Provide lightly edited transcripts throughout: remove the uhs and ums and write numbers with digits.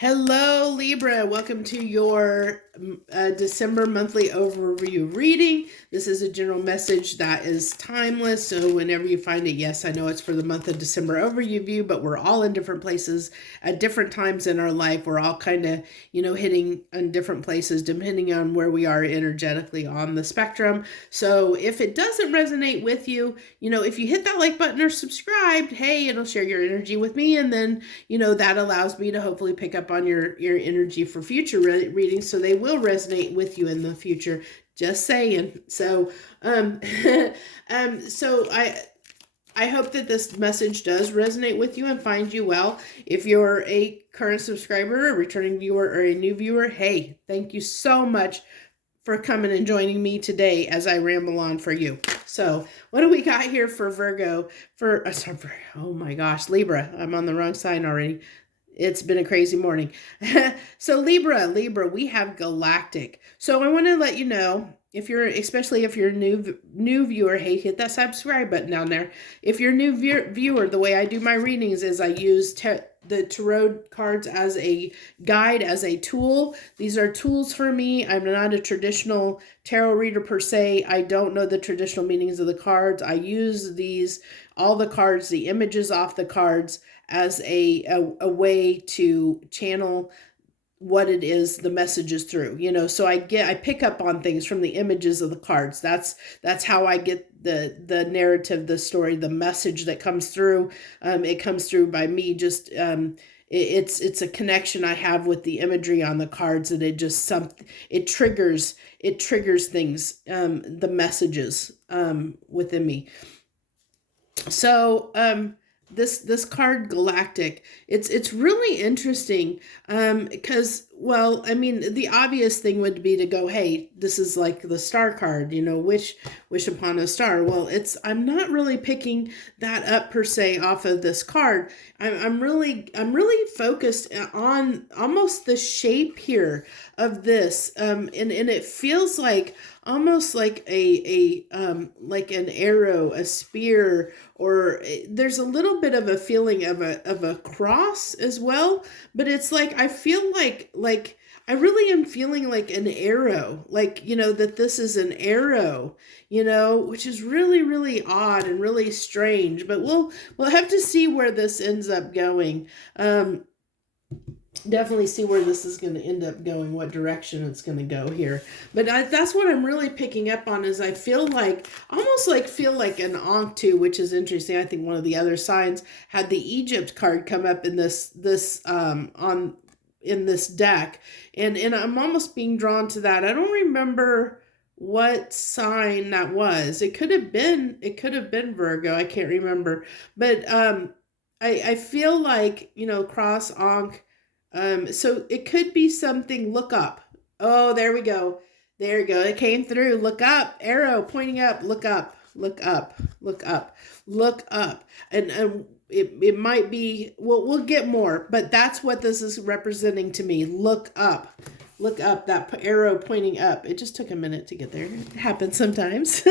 Hello, Libra. Welcome to your December monthly overview reading. This is a general message that is timeless. So whenever you find it, yes, I know it's for the month of December overview, but we're all in different places at different times in our life. We're all kind of, hitting in different places depending on where we are energetically on the spectrum. So if it doesn't resonate with you, if you hit that like button or subscribe, hey, it'll share your energy with me. And then, that allows me to hopefully pick up on your energy for future readings, so they will resonate with you in the future. Just saying. So so I hope that this message does resonate with you and find you well. If you're a current subscriber, a returning viewer, or a new viewer, hey, thank you so much for coming and joining me today as I ramble on for you. So what do we got here for Virgo? Oh my gosh, Libra. I'm on the wrong side already. It's been a crazy morning. So Libra, we have galactic. So I want to let you know, especially if you're a new viewer, hey, hit that subscribe button down there. If you're a new viewer, the way I do my readings is I use the tarot cards as a guide, as a tool. These are tools for me. I'm not a traditional tarot reader per se. I don't know the traditional meanings of the cards. I use all the cards, the images off the cards, as a way to channel what it is, the messages through, so I pick up on things from the images of the cards. That's how I get the narrative, the story, the message that comes through. It comes through by me just, it's a connection I have with the imagery on the cards, and it triggers things, the messages, within me. So, this card galactic, it's really interesting, because, well, I mean, the obvious thing would be to go, hey, this is like the star card, wish upon a star. Well, I'm not really picking that up per se off of this card. I'm really focused on almost the shape here of this, and it feels like almost like like an arrow, a spear, or there's a little bit of a feeling of a cross as well. But it's like, I feel like I really am feeling like an arrow, like, that this is an arrow, which is really, really odd and really strange. But we'll have to see where this ends up going. Definitely see where this is going to end up going, what direction it's going to go here. But that's what I'm really picking up on, is I feel like an Ankh, which is interesting. I think one of the other signs had the Egypt card come up in this deck, and I'm almost being drawn to that. I don't remember what sign that was. It could have been Virgo. I can't remember. But I feel like, cross Ankh. So it could be something, look up. Oh, there we go. There you go. It came through. Look up. Arrow pointing up. Look up. Look up. Look up. Look up. And it might be, we'll get more, but that's what this is representing to me. Look up. Look up. That arrow pointing up. It just took a minute to get there. It happens sometimes.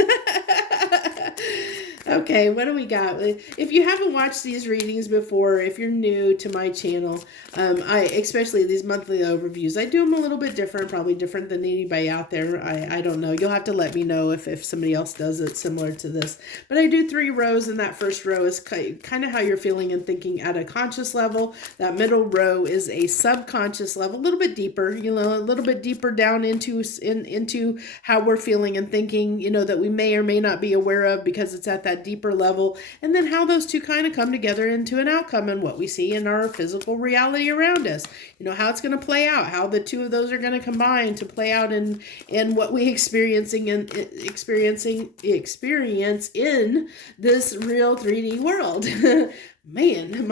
Okay, what do we got? If you haven't watched these readings before, if you're new to my channel, especially these monthly overviews, I do them a little bit different, probably different than anybody out there. I don't know. You'll have to let me know if somebody else does it similar to this. But I do 3 rows, and that first row is kind of how you're feeling and thinking at a conscious level. That middle row is a subconscious level, a little bit deeper, a little bit deeper down into how we're feeling and thinking, that we may or may not be aware of, because it's at that deeper level. And then how those two kind of come together into an outcome and what we see in our physical reality around us, how it's going to play out, how the two of those are going to combine to play out in what we experience in this real 3D world. Man,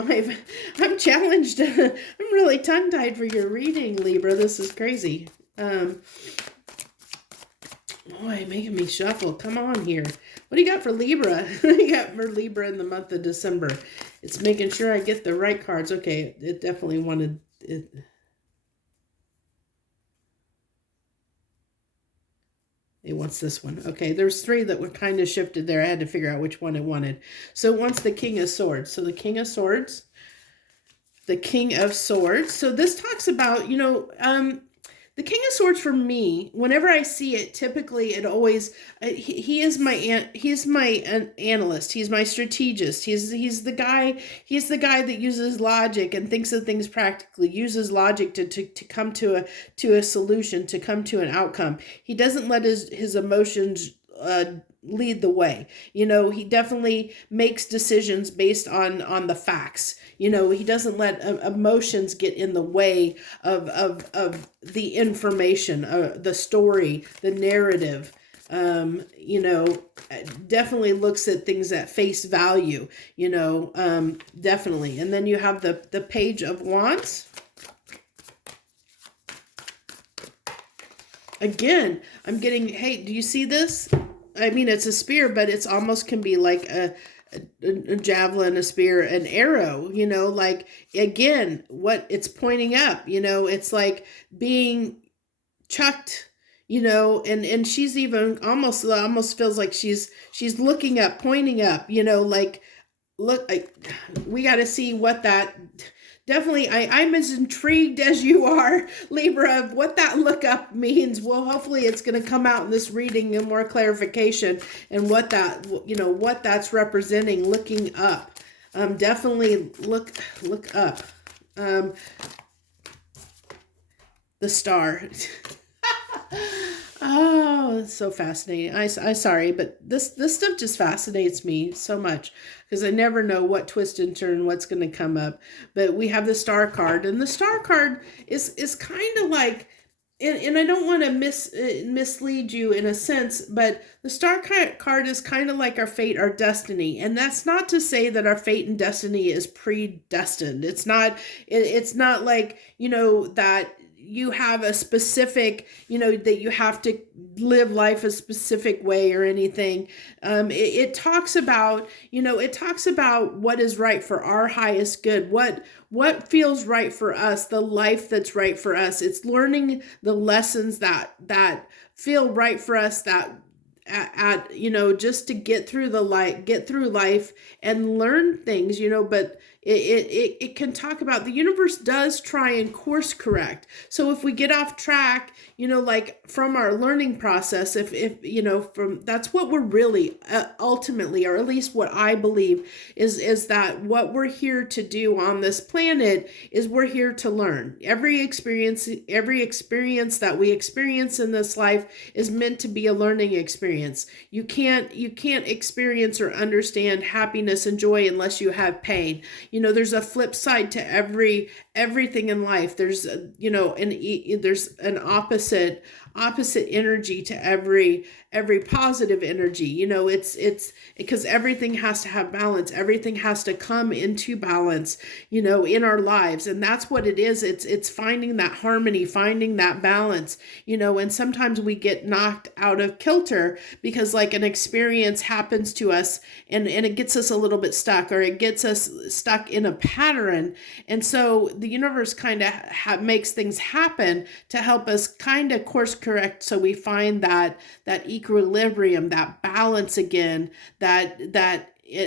I'm challenged. I'm really tongue-tied for your reading, Libra. This is crazy. Boy, making me shuffle. Come on here. What do you got for Libra? You got for Libra in the month of December. It's making sure I get the right cards. Okay, it definitely wanted it. It wants this one. Okay, there's 3 that were kind of shifted there. I had to figure out which one it wanted. So it wants the King of Swords. So the King of Swords. the King of Swords. So this talks about, the King of Swords for me, whenever I see it, typically it always, he is he's my analyst. He's my strategist. He's the guy that uses logic and thinks of things practically, uses logic to come to a solution, to come to an outcome. He doesn't let his emotions lead the way. He definitely makes decisions based on the facts. He doesn't let emotions get in the way of the information, the story, the narrative. Definitely looks at things at face value, definitely. And then you have the Page of Wands. Again, I'm getting, hey, do you see this? I mean, it's a spear, but it's almost can be like a javelin, a spear, an arrow, like, again, what it's pointing up, it's like being chucked, and she's even almost feels like she's looking up, pointing up, like, look, we got to see what that, definitely, I'm as intrigued as you are, Libra, of what that look up means. Well, hopefully it's going to come out in this reading and more clarification and what that, what that's representing, looking up. Definitely look up. The Star. Oh, it's so fascinating. I sorry, but this stuff just fascinates me so much because I never know what twist and turn, what's going to come up. But we have the Star card, and the Star card is kind of like, and I don't want to mislead you in a sense, but the Star card is kind of like our fate, our destiny. And that's not to say that our fate and destiny is predestined. It's not like, that you have a specific, that you have to live life a specific way or anything. It talks about, what is right for our highest good, what feels right for us, the life that's right for us. It's learning the lessons that feel right for us, that just to get through life and learn things, but it can talk about, the universe does try and course correct. So if we get off track, like from our learning process, if that's what we're really ultimately, or at least what I believe is that what we're here to do on this planet is we're here to learn. Every experience that we experience in this life is meant to be a learning experience. You can't experience or understand happiness and joy unless you have pain. There's a flip side to everything in life. There's there's an opposite energy to every positive energy. It's because everything has to have balance. Everything has to come into balance, in our lives. And that's what it is. It's finding that harmony, finding that balance, and sometimes we get knocked out of kilter because like an experience happens to us and it gets us a little bit stuck, or it gets us stuck in a pattern. And so the universe kind of makes things happen to help us kind of course correct, so we find that equilibrium, that balance again,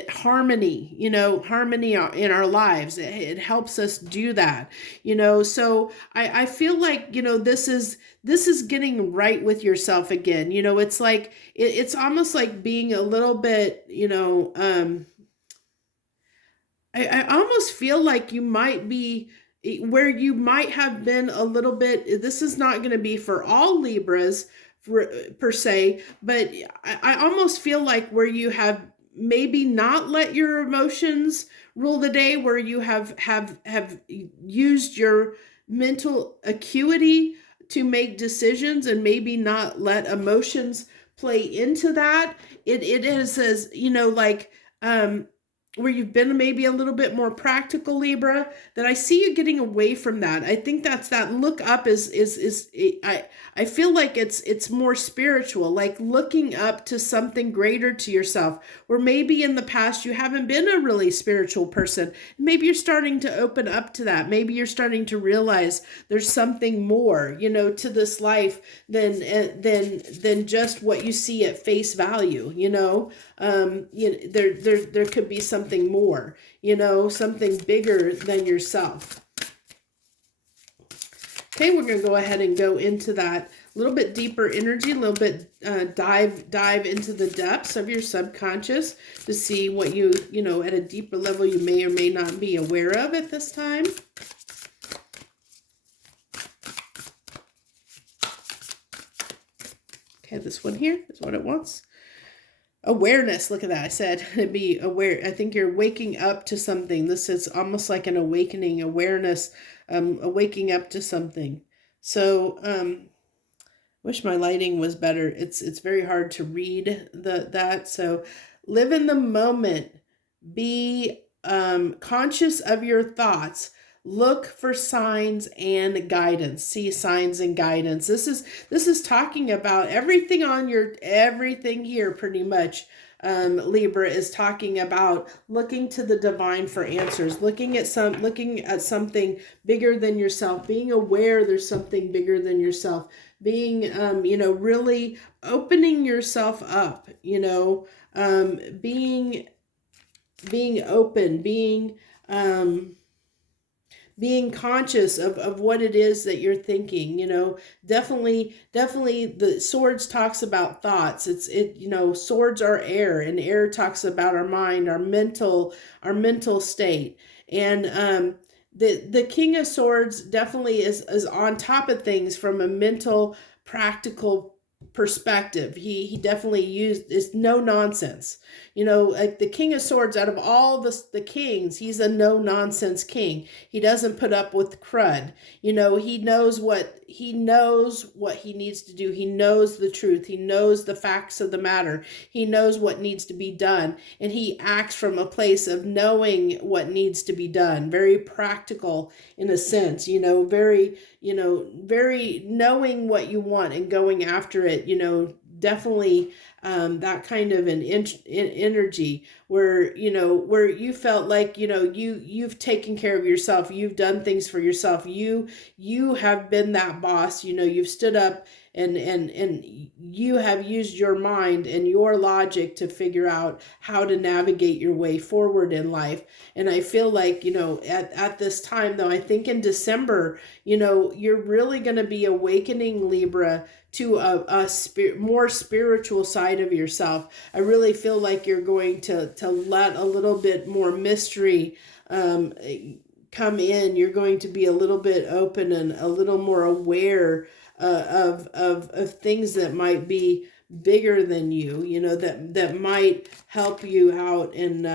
harmony, harmony in our lives. It helps us do that, so I feel like, this is getting right with yourself again. It's like, it's almost like being a little bit, I almost feel like you might be where you might have been a little bit. This is not going to be for all Libras per se, but I almost feel like where you have maybe not let your emotions rule the day, where you have used your mental acuity to make decisions and maybe not let emotions play into that. It is as, where you've been maybe a little bit more practical, Libra, that I see you getting away from that. I think that's that look up I feel like it's more spiritual, like looking up to something greater to yourself, where maybe in the past you haven't been a really spiritual person. Maybe you're starting to open up to that. Maybe you're starting to realize there's something more, to this life than just what you see at face value. There could be something something more, you know, something bigger than yourself. Okay, we're going to go ahead and go into that a little bit deeper energy, a little bit dive into the depths of your subconscious to see what you know, at a deeper level you may or may not be aware of at this time. Okay, this one here is what it wants. Awareness, look at that. I said be aware. I think you're waking up to something. This is almost like an awakening, awareness, waking up to something. So, wish my lighting was better. It's very hard to read that. So, live in the moment. Be conscious of your thoughts. Look for signs and guidance. See signs and guidance. This is talking about everything everything here pretty much. Libra is talking about looking to the divine for answers, looking at something bigger than yourself, being aware there's something bigger than yourself, being you know, really opening yourself up, you know, being open, being conscious of what it is that you're thinking, you know. Definitely the swords talks about thoughts. You know, swords are air, and air talks about our mind, our mental state. And the King of Swords definitely is on top of things from a mental, practical perspective. He definitely is no nonsense. You know, like the King of Swords, out of all the kings, he's a no nonsense king. He doesn't put up with crud. You know, he knows what he needs to do. He knows the truth. He knows the facts of the matter. He knows what needs to be done, and he acts from a place of knowing what needs to be done. Very practical in a sense, you know, very knowing what you want and going after it, you know. Definitely that kind of an energy where, you know, where you felt like, you know, you've taken care of yourself. You've done things for yourself. You have been that boss, you know. You've stood up and you have used your mind and your logic to figure out how to navigate your way forward in life. And I feel like, you know, at this time, though, I think in December, you know, you're really going to be awakening, Libra, to a more spiritual side of yourself. I really feel like you're going to let a little bit more mystery come in. You're going to be a little bit open and a little more aware of things that might be bigger than you, you know, that might help you out. And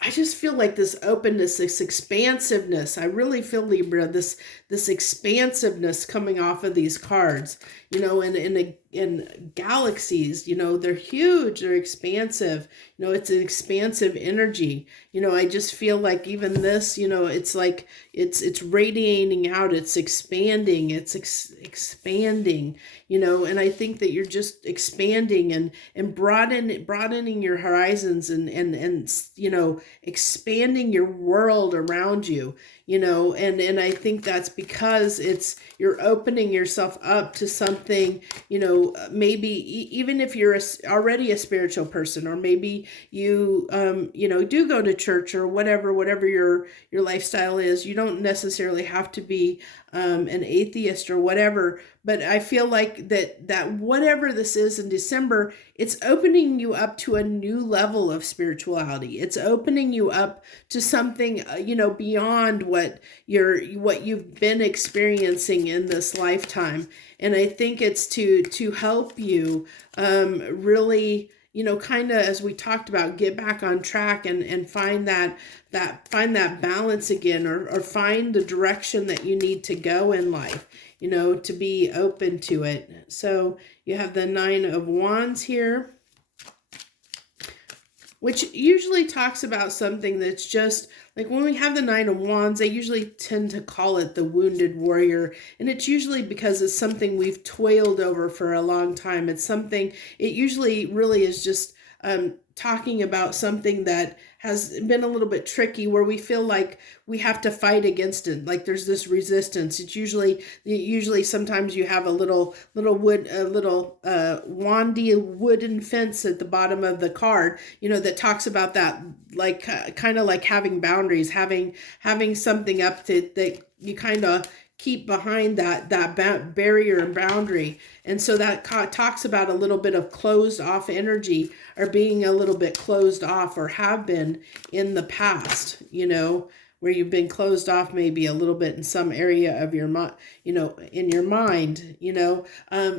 I just feel like this openness, this expansiveness. I really feel, Libra, this expansiveness coming off of these cards, you know, in galaxies, you know, they're huge, they're expansive, you know, it's an expansive energy. You know, I just feel like even this, you know, it's like it's radiating out, it's expanding, expanding, you know. And I think that you're just expanding and broadening your horizons and you know, expanding your world around you, you know. And I think that's because you're opening yourself up to something, you know. Maybe even if you're already a spiritual person, or maybe you you know, do go to church or whatever your lifestyle is. You don't necessarily have to be an atheist or whatever, but I feel like that whatever this is in December, it's opening you up to a new level of spirituality. It's opening you up to something, you know, beyond what you've been experiencing in this lifetime. And I think it's to help you really, you know, kind of, as we talked about, get back on track and find that balance again, or find the direction that you need to go in life, you know, to be open to it. So you have the 9 of Wands here, which usually talks about something that's just like, when we have the 9 of Wands, they usually tend to call it the wounded warrior. And it's usually because it's something we've toiled over for a long time. It's something, it usually really is just talking about something that has been a little bit tricky, where we feel like we have to fight against it, like there's this resistance. It's usually sometimes you have a little wandy wooden fence at the bottom of the card, that talks about that, like kind of like having boundaries, having something up to that you kind of keep behind that barrier and boundary. And so that talks about a little bit of closed off energy, or being a little bit closed off, or have been in the past, where you've been closed off maybe a little bit in some area of your mind, in your mind,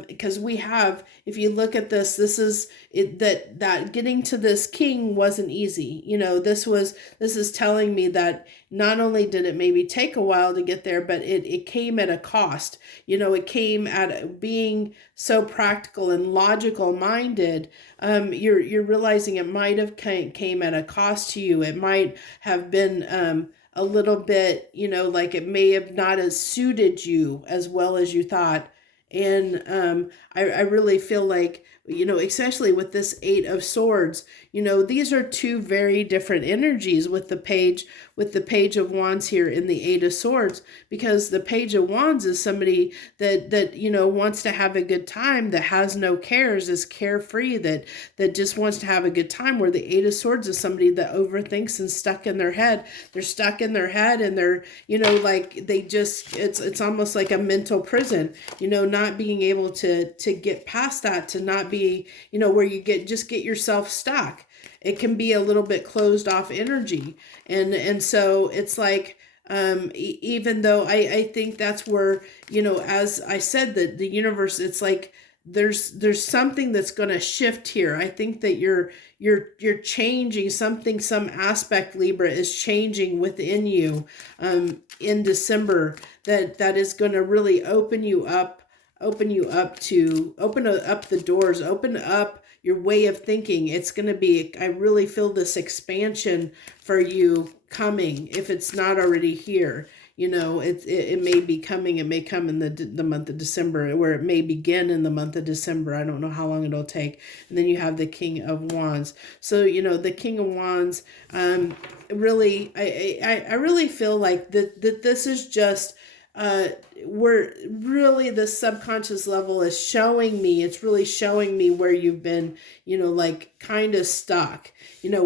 because we have, if you look at this is it, that getting to this king wasn't easy. This is telling me that not only did it maybe take a while to get there, but it came at a cost. It came at being so practical and logical minded. You're realizing it might have came at a cost to you. It might have been a little bit, like it may have not as suited you as well as you thought. And I really feel like, especially with this Eight of Swords, these are two very different energies with the Page of Wands here in the Eight of Swords, because the Page of Wands is somebody that wants to have a good time, that has no cares, is carefree, that just wants to have a good time, where the Eight of Swords is somebody that overthinks and stuck in their head. They're stuck in their head, and they're, like they just, it's almost like a mental prison, not being able to get past that, to not be, where you get yourself stuck. It can be a little bit closed off energy. And so it's like, even though I think that's where, as I said, that the universe, it's like, there's something that's going to shift here. I think that you're changing something, some aspect, Libra, is changing within you, in December, that is going to really open up the doors, open up your way of thinking. It's going to be, I really feel this expansion for you coming, if it's not already here. It may be coming. It may come in the month of December, where it may begin in the month of December. I don't know how long it'll take. And then you have the King of Wands. So, the King of Wands, really, I really feel like that this is just, where really the subconscious level is showing me, it's really showing me where you've been, like kind of stuck, why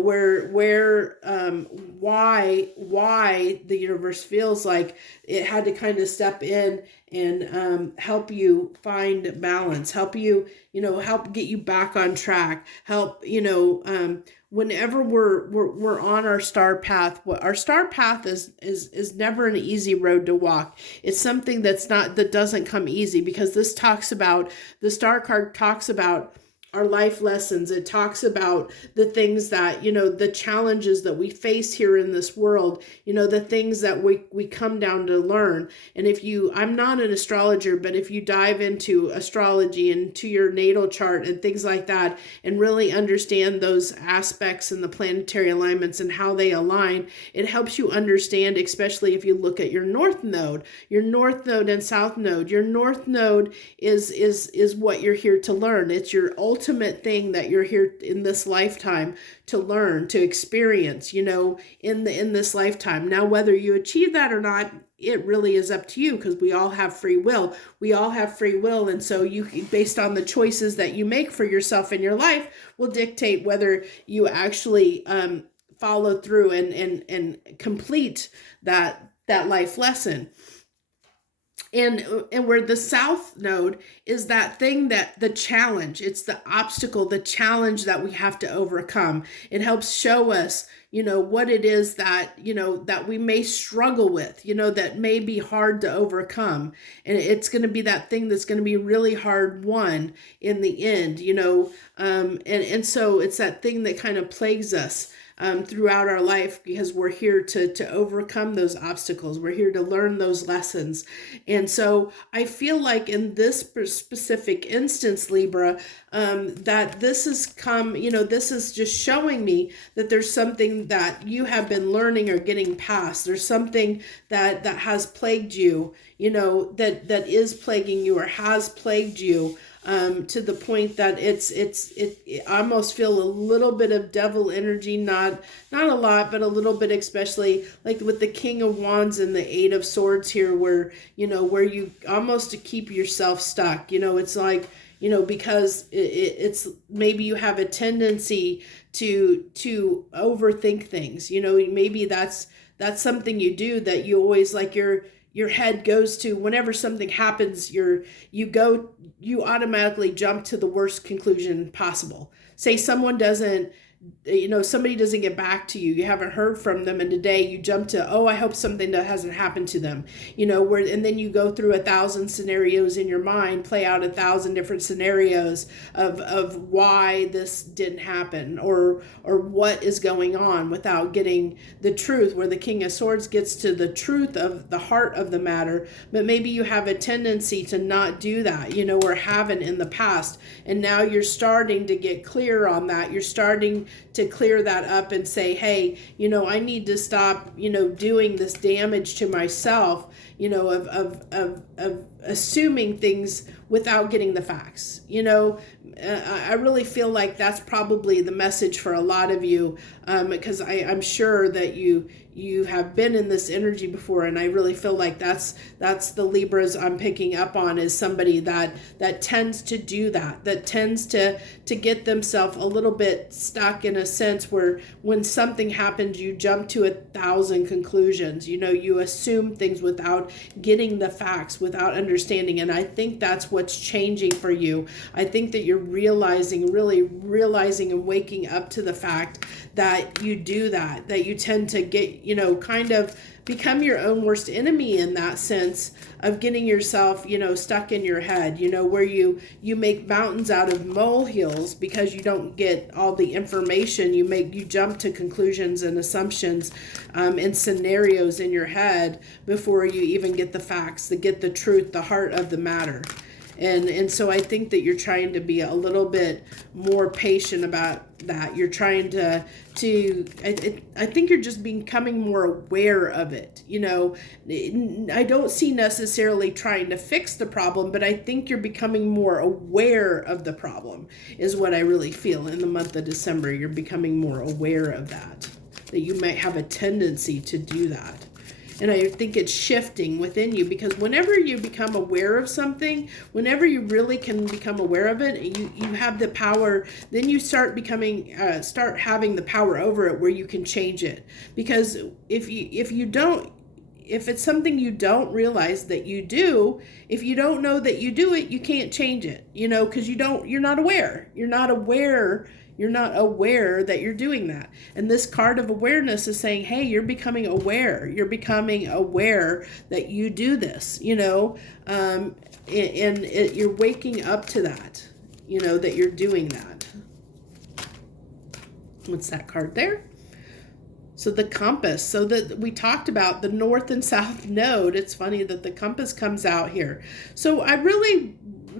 the universe feels like it had to kind of step in and help you find balance, help you, help get you back on track, help, whenever we're on our star path, our star path is never an easy road to walk. It's something that doesn't come easy, because the star card talks about our life lessons. It talks about the things that, the challenges that we face here in this world, the things that we come down to learn. And I'm not an astrologer, but if you dive into astrology and to your natal chart and things like that, and really understand those aspects and the planetary alignments and how they align, it helps you understand, especially if you look at your north node and south node. Your north node is what you're here to learn. It's your ultimate thing that you're here in this lifetime to learn, to experience, in this lifetime. Now, whether you achieve that or not, it really is up to you, because we all have free will. And so based on the choices that you make for yourself in your life, will dictate whether you actually follow through and complete that life lesson. And where the south node is that thing, that the challenge, it's the obstacle, the challenge that we have to overcome. It helps show us, what it is that, that we may struggle with, that may be hard to overcome. And it's going to be that thing that's going to be really hard won in the end, and so it's that thing that kind of plagues us throughout our life, because we're here to overcome those obstacles. We're here to learn those lessons. And so I feel like in this specific instance, Libra, that this has come, this is just showing me that there's something that you have been learning or getting past. There's something that has plagued you, that is plaguing you or has plagued you. to the point that I almost feel a little bit of devil energy, not a lot, but a little bit, especially like with the King of Wands and the Eight of Swords here, where, where you almost to keep yourself stuck. It's like, because it's maybe you have a tendency to overthink things. Maybe that's something you do, that you always, like, your head goes to, whenever something happens, you automatically jump to the worst conclusion possible. Say someone doesn't, somebody doesn't get back to you, you haven't heard from them, and today you jump to, oh, I hope something that hasn't happened to them, and then you go through 1,000 scenarios in your mind, play out 1,000 different scenarios of why this didn't happen, or what is going on, without getting the truth, where the King of Swords gets to the truth of the heart of the matter. But maybe you have a tendency to not do that, or haven't in the past, and now you're starting to get clear on that. You're starting to clear that up and say, hey, I need to stop, doing this damage to myself, of assuming things without getting the facts. I really feel like that's probably the message for a lot of you, because I'm sure that you have been in this energy before, and I really feel like that's the Libras I'm picking up on, is somebody that tends to do that tends to get themselves a little bit stuck, in a sense where when something happens, you jump to 1,000 conclusions. You assume things without getting the facts, without understanding. And I think that's what's changing for you. I think that you're really realizing and waking up to the fact that you do that you tend to get, kind of become your own worst enemy, in that sense of getting yourself, stuck in your head, where you make mountains out of molehills because you don't get all the information. You jump to conclusions and assumptions, and scenarios in your head before you even get the facts, to get the truth, the heart of the matter. And so I think that you're trying to be a little bit more patient about that. You're trying to I think you're just becoming more aware of it. I don't see necessarily trying to fix the problem, but I think you're becoming more aware of the problem, is what I really feel. In the month of December, you're becoming more aware of that you might have a tendency to do that. And I think it's shifting within you, because whenever you become aware of something, whenever you really can become aware of it, you have the power. Then you start having the power over it, where you can change it. Because if it's something you don't realize that you do, if you don't know that you do it, you can't change it. Because you're not aware. You're not aware that you're doing that. And this card of awareness is saying, hey, you're becoming aware. You're becoming aware that you do this, and you're waking up to that, that you're doing that. What's that card there? So the compass. So that we talked about the north and south node. It's funny that the compass comes out here. So I really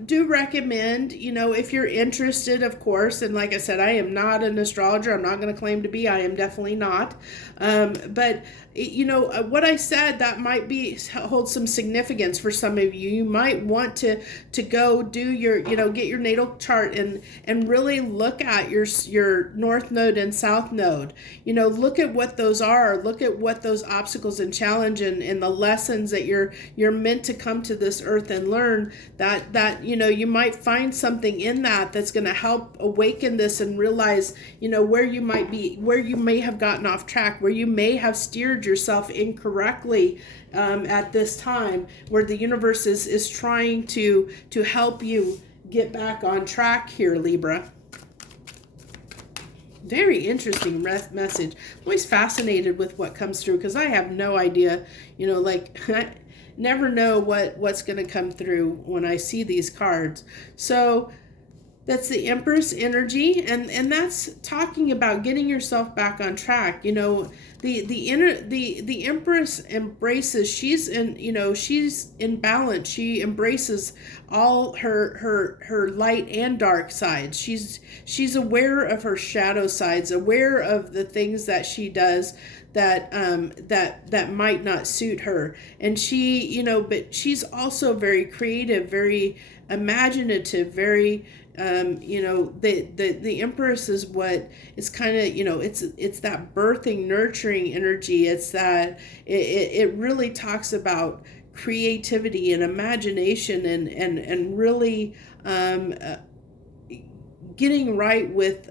do recommend, if you're interested, of course, and like I said, I am not an astrologer. I'm not going to claim to be. I am definitely not. But what I said, that might hold some significance for some of you. You might want to go do your, get your natal chart and really look at your north node and south node. Look at what those are. Look at what those obstacles and challenge and the lessons that you're meant to come to this earth and learn. That you might find something in that's going to help awaken this and realize, where you might be, where you may have gotten off track, where you may have steered yourself incorrectly at this time, where the universe is trying to help you get back on track here, Libra. Very interesting message. I'm always fascinated with what comes through, because I have no idea, I never know what's going to come through when I see these cards. So that's the Empress energy, and that's talking about getting yourself back on track. The Empress embraces, she's in balance. She embraces all her light and dark sides. She's aware of her shadow sides, aware of the things that she does that might not suit her. And she, you know, but she's also very creative, very imaginative, very you know, the Empress is what is kind of, you know, it's that birthing, nurturing energy. It's that it really talks about creativity and imagination and really getting right with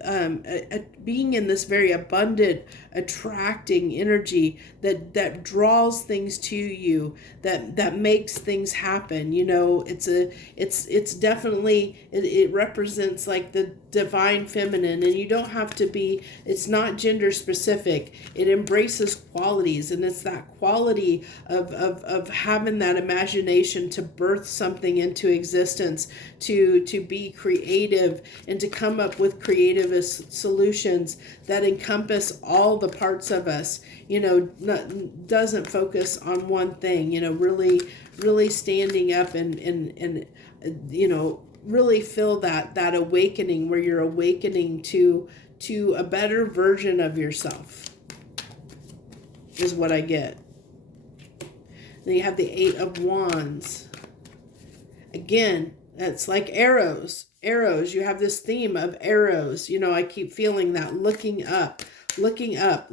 being in this very abundant, attracting energy that draws things to you, that makes things happen. You know, it's definitely, it represents like the divine feminine, and you don't have to be, it's not gender specific. It embraces qualities, and it's that quality of having that imagination to birth something into existence, to be creative, and to come up with creative solutions that encompass all the parts of us, you know, doesn't focus on one thing, you know, really standing up and you know, really feel that awakening, where you're awakening to a better version of yourself, is what I get. Then you have the Eight of Wands. Again, that's like arrows. Arrows, you have this theme of arrows. You know, I keep feeling that, looking up,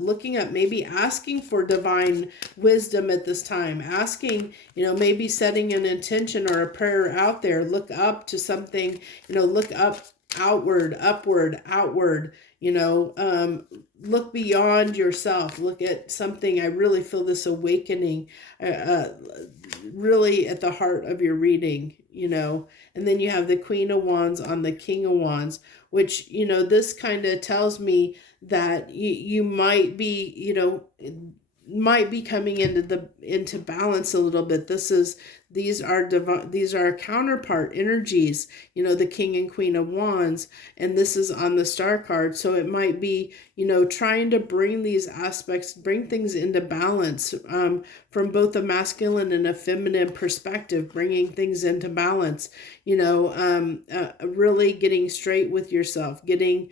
maybe asking for divine wisdom at this time, asking, you know, maybe setting an intention or a prayer out there. Look up to something, you know, look up, outward, upward, outward, you know, look beyond yourself. Look at something. I really feel this awakening really at the heart of your reading, you know. And then you have the Queen of Wands on the King of Wands, which, you know, this kind of tells me that you might be, you know, might be coming into balance a little bit. These are counterpart energies, you know, the King and Queen of Wands, and this is on the Star card. So it might be, you know, trying to bring these aspects, bring things into balance, from both a masculine and a feminine perspective, bringing things into balance, you know, really getting straight with yourself, getting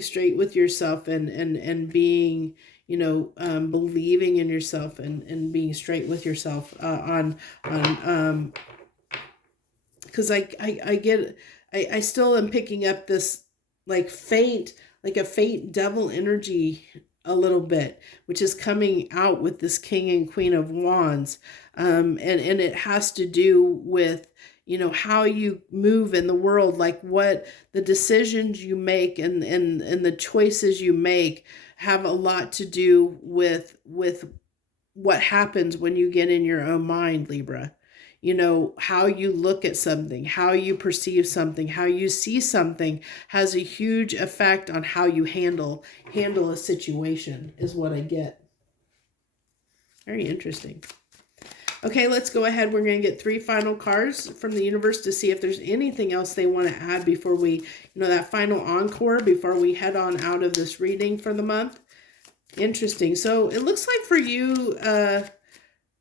straight with yourself, and being, you know, believing in yourself, and being straight with yourself, because I still am picking up this like a faint devil energy a little bit, which is coming out with this King and Queen of Wands, and it has to do with, you know, how you move in the world, like what the decisions you make and the choices you make have a lot to do with what happens when you get in your own mind, Libra. You know, how you look at something, how you perceive something, how you see something has a huge effect on how you handle a situation, is what I get. Very interesting. Okay, let's go ahead. We're going to get 3 final cards from the universe to see if there's anything else they want to add before we, you know, that final encore before we head on out of this reading for the month. Interesting. So it looks like for you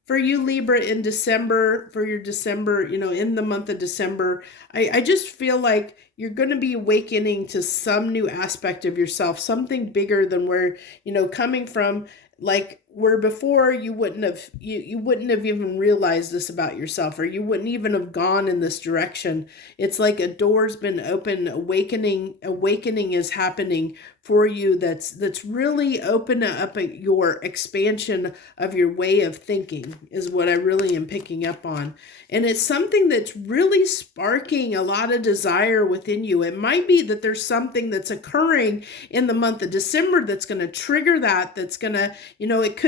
Libra, in December, for your December, you know, in the month of December, I just feel like you're going to be awakening to some new aspect of yourself, something bigger than where, you know, coming from, like where before you wouldn't have even realized this about yourself, or you wouldn't even have gone in this direction. It's like a door's been open, awakening is happening for you, that's really open up your expansion of your way of thinking, is what I really am picking up on. And it's something that's really sparking a lot of desire within you. It might be that there's something that's occurring in the month of December that's going to trigger that's going to, you know, it could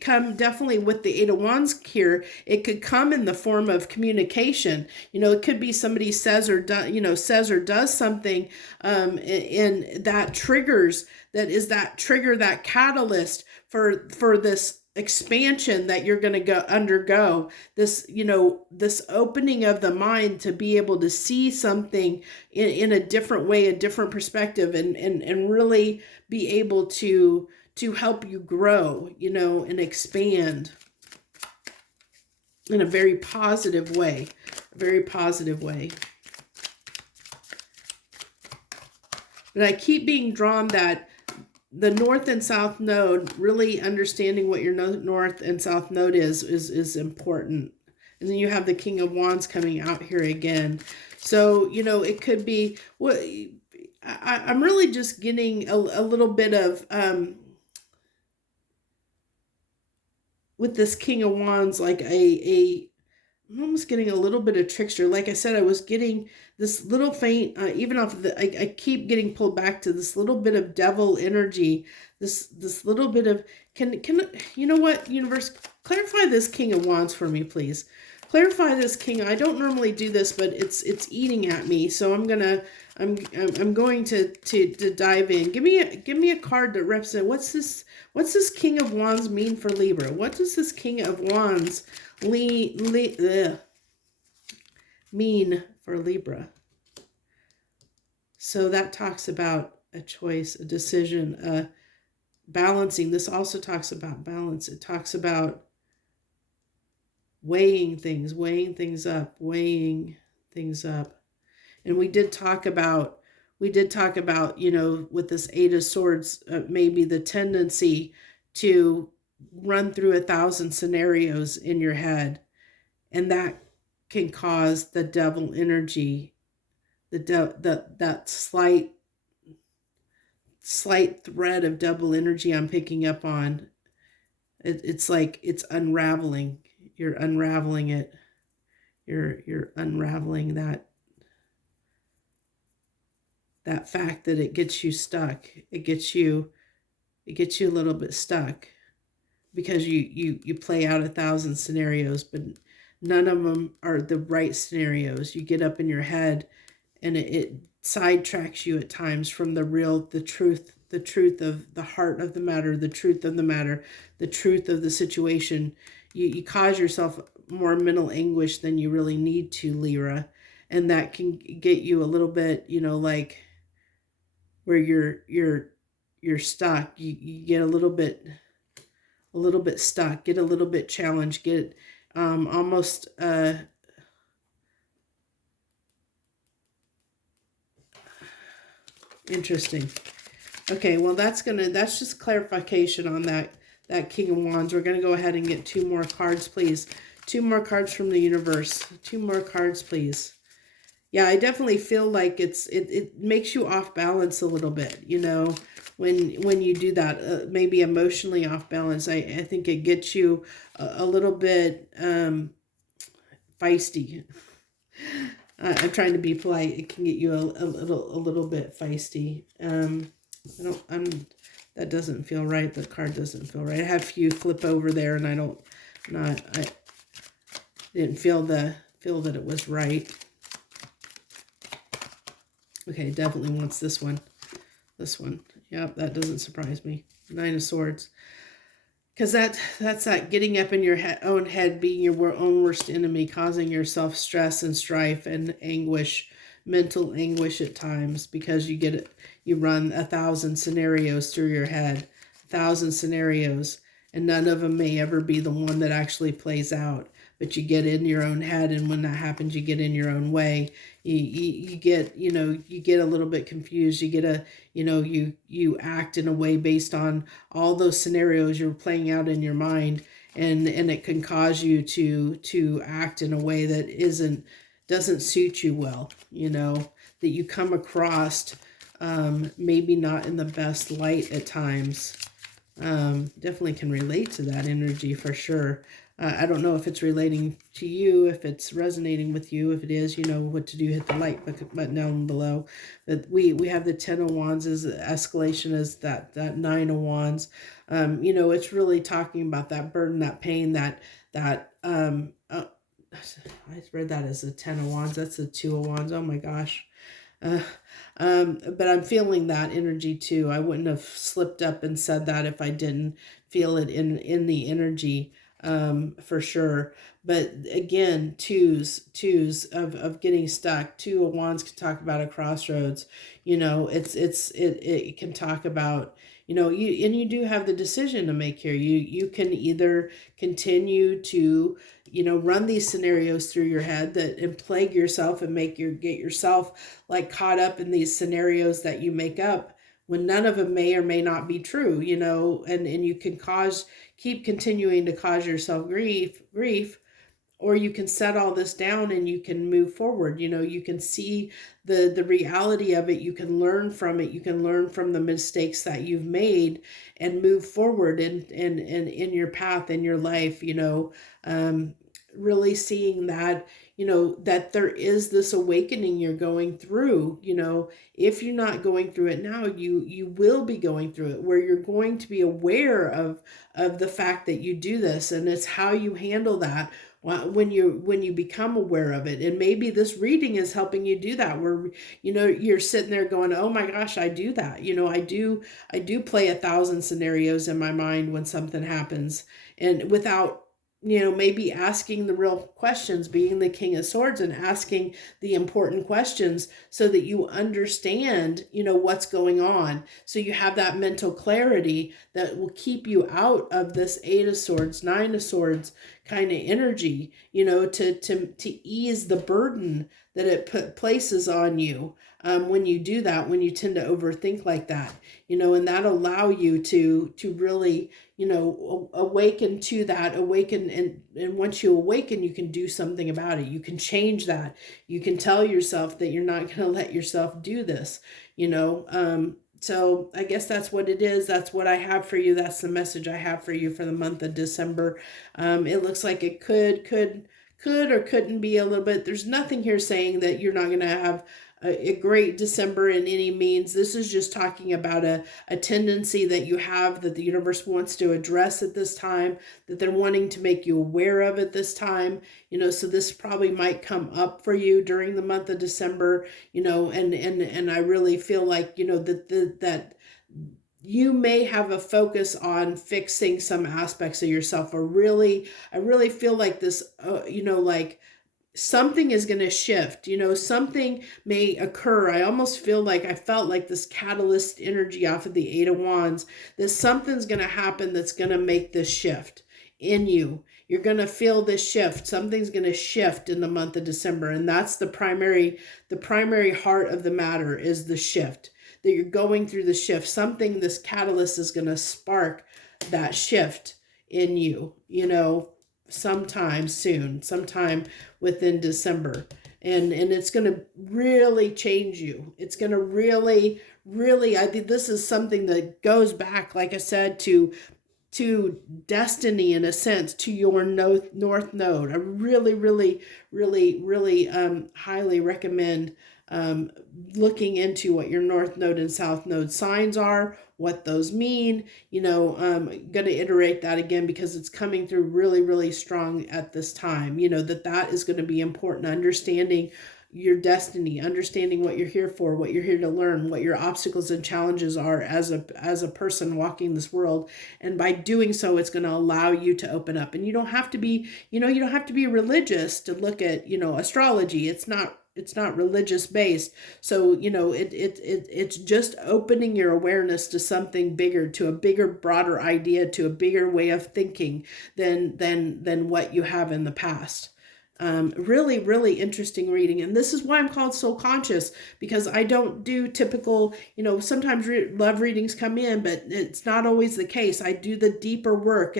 come definitely with the Eight of Wands here. It could come in the form of communication. You know, it could be somebody says or does something, and that triggers, that catalyst for this expansion that you're going to undergo, this, you know, this opening of the mind to be able to see something in a different way, a different perspective, and really be able to help you grow, you know, and expand in a very positive way, But I keep being drawn that the north and south node, really understanding what your north and south node is important. And then you have the King of Wands coming out here again. So, you know, it could be, what I'm really just getting a little bit of, with this King of Wands, like I'm almost getting a little bit of trickster. Like I said, I was getting this little faint, even off of the, I keep getting pulled back to this little bit of devil energy. This little bit of, can, you know what, universe, clarify this King of Wands for me, please. Clarify this King. I don't normally do this, but it's eating at me. So I'm going to dive in. Give me a card that represents, what's this King of Wands mean for Libra? What does this King of Wands mean for Libra? So that talks about a choice, a decision, balancing. This also talks about balance. It talks about weighing things up. And we did talk about, you know, with this Eight of Swords, maybe the tendency to run through 1,000 scenarios in your head, and that can cause the devil energy, that slight thread of double energy I'm picking up on. It's like it's unraveling. You're unraveling it. You're unraveling that fact that it gets you stuck. It gets you a little bit stuck because you play out 1,000 scenarios, but none of them are the right scenarios. You get up in your head and it sidetracks you at times from the truth of the heart of the matter, the truth of the situation. You cause yourself more mental anguish than you really need to, Libra. And that can get you a little bit, you know, like where you're stuck. You get a little bit stuck, get a little bit challenged, get almost interesting. Okay, well that's just clarification on that King of Wands. We're gonna go ahead and get 2 more cards, please. 2 more cards from the universe. 2 more cards, please. Yeah, I definitely feel like it makes you off balance a little bit, you know, when you do that, maybe emotionally off balance. I think it gets you a little bit feisty. I'm trying to be polite. It can get you a little bit feisty. That doesn't feel right. The card doesn't feel right. I have you flip over there, and I didn't feel that it was right. Okay, definitely wants this one. This one. Yep, that doesn't surprise me. 9 of Swords. Because that's that getting up in your own head, being your own worst enemy, causing yourself stress and strife and anguish, mental anguish at times, because you run 1,000 scenarios through your head, 1,000 scenarios, and none of them may ever be the one that actually plays out. But you get in your own head, and when that happens, you get in your own way. You get a little bit confused. You act in a way based on all those scenarios you're playing out in your mind, and it can cause you to act in a way that doesn't suit you well. You know, that you come across maybe not in the best light at times. Definitely can relate to that energy for sure. I don't know if it's relating to you, if it's resonating with you. If it is, you know what to do. Hit the like button down below. But we have the 10 of Wands as escalation, as that 9 of Wands. You know, it's really talking about that burden, that pain, I read that as a 10 of Wands. That's a 2 of Wands. Oh my gosh. But I'm feeling that energy too. I wouldn't have slipped up and said that if I didn't feel it in the energy. For sure. But again, twos of getting stuck. 2 of Wands can talk about a crossroads. You know, it can talk about, you know, you do have the decision to make here. You can either continue to, you know, run these scenarios through your head and plague yourself and get yourself like caught up in these scenarios that you make up when none of them may or may not be true, you know, and you can keep continuing to cause yourself grief, or you can set all this down and you can move forward. You know, you can see the reality of it. You can learn from it. You can learn from the mistakes that you've made and move forward in your path, in your life, you know, really seeing that, you know, that there is this awakening you're going through. You know, if you're not going through it now, you will be going through it, where you're going to be aware of the fact that you do this, and it's how you handle that when you become aware of it. And maybe this reading is helping you do that, where, you know, you're sitting there going, oh my gosh, I do that. You know, I do play 1,000 scenarios in my mind when something happens, and without, you know, maybe asking the real questions, being the King of Swords and asking the important questions so that you understand, you know, what's going on. So you have that mental clarity that will keep you out of this 8 of Swords, 9 of Swords kind of energy, you know, to ease the burden that it places on you. When you do that, when you tend to overthink like that, you know, and that allow you to really, you know, awaken to that, and once you awaken, you can do something about it. You can change that. You can tell yourself that you're not going to let yourself do this, you know. So I guess that's what it is. That's what I have for you. That's the message I have for you for the month of December. It looks like it could or couldn't be a little bit. There's nothing here saying that you're not going to have a great December in any means. This is just talking about a tendency that you have, that the universe wants to address at this time, that they're wanting to make you aware of at this time, you know. So this probably might come up for you during the month of December, you know, and I really feel like, you know, that you may have a focus on fixing some aspects of yourself. I really feel like this, you know, like something is going to shift, you know, something may occur. I almost feel like I felt like this catalyst energy off of the 8 of Wands, that something's going to happen that's going to make this shift in you. You're going to feel this shift. Something's going to shift in the month of December. And that's the primary heart of the matter, is the shift, that you're going through the shift. Something, this catalyst is going to spark that shift in you, you know, sometime soon, sometime within December. And it's going to really change you. It's going to really, I think this is something that goes back, like I said, to destiny, in a sense, to your north node. I really highly recommend looking into what your north node and south node signs are, what those mean. You know, I'm going to iterate that again because it's coming through really strong at this time. You know, that is going to be important. Understanding your destiny, understanding what you're here for, what you're here to learn, what your obstacles and challenges are as a person walking this world. And by doing so, it's going to allow you to open up. And you don't have to be, you know, you don't have to be religious to look at, you know, astrology. It's not religious based. So, you know, it's just opening your awareness to something bigger, to a bigger, broader idea, to a bigger way of thinking than what you have in the past. Really interesting reading. And this is why I'm called Soul Conscious, because I don't do typical, you know, sometimes love readings come in, but it's not always the case. I do the deeper work.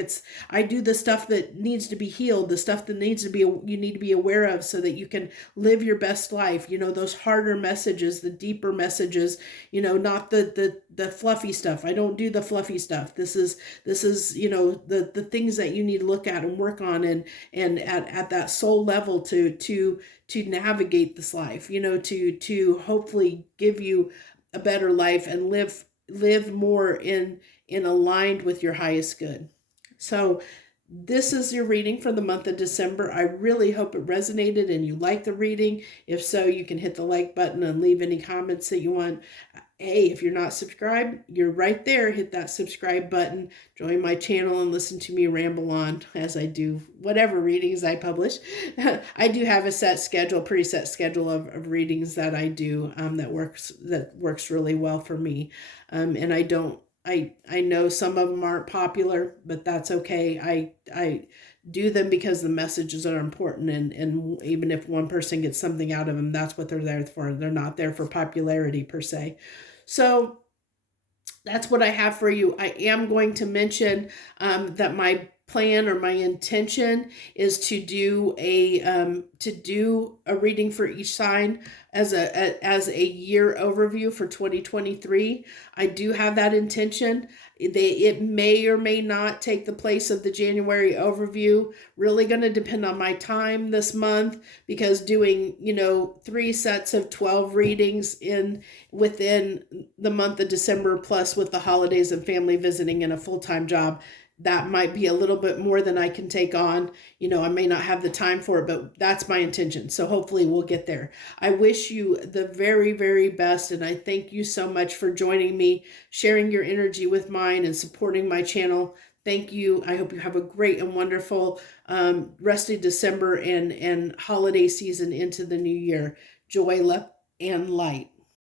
I do the stuff that needs to be healed, the stuff that you need to be aware of so that you can live your best life. You know, those harder messages, the deeper messages, you know, not the fluffy stuff. I don't do the fluffy stuff. This is, you know, the things that you need to look at and work on, and at that soul level to navigate this life, you know, to hopefully give you a better life and live more in aligned with your highest good. So this is your reading for the month of December. I really hope it resonated and you like the reading. If so, you can hit the like button and leave any comments that you want. Hey, if you're not subscribed, you're right there. Hit that subscribe button, join my channel, and listen to me ramble on as I do whatever readings I publish. I do have a pretty set schedule of readings that I do that works really well for me. And I know some of them aren't popular, but that's okay. I do them because the messages are important, and even if one person gets something out of them, that's what they're there for. They're not there for popularity per se. So that's what I have for you. I am going to mention that my plan or my intention is to do a reading for each sign as a year overview for 2023. I do have that intention. It may or may not take the place of the January overview. Really going to depend on my time this month, because doing 3 sets of 12 readings within the month of December, plus with the holidays and family visiting and a full-time job, that might be a little bit more than I can take on. I may not have the time for it, but that's my intention. So hopefully we'll get there. I wish you the very, very best. And I thank you so much for joining me, sharing your energy with mine, and supporting my channel. Thank you. I hope you have a great and wonderful rest of December and holiday season into the new year. Joy, love, and light.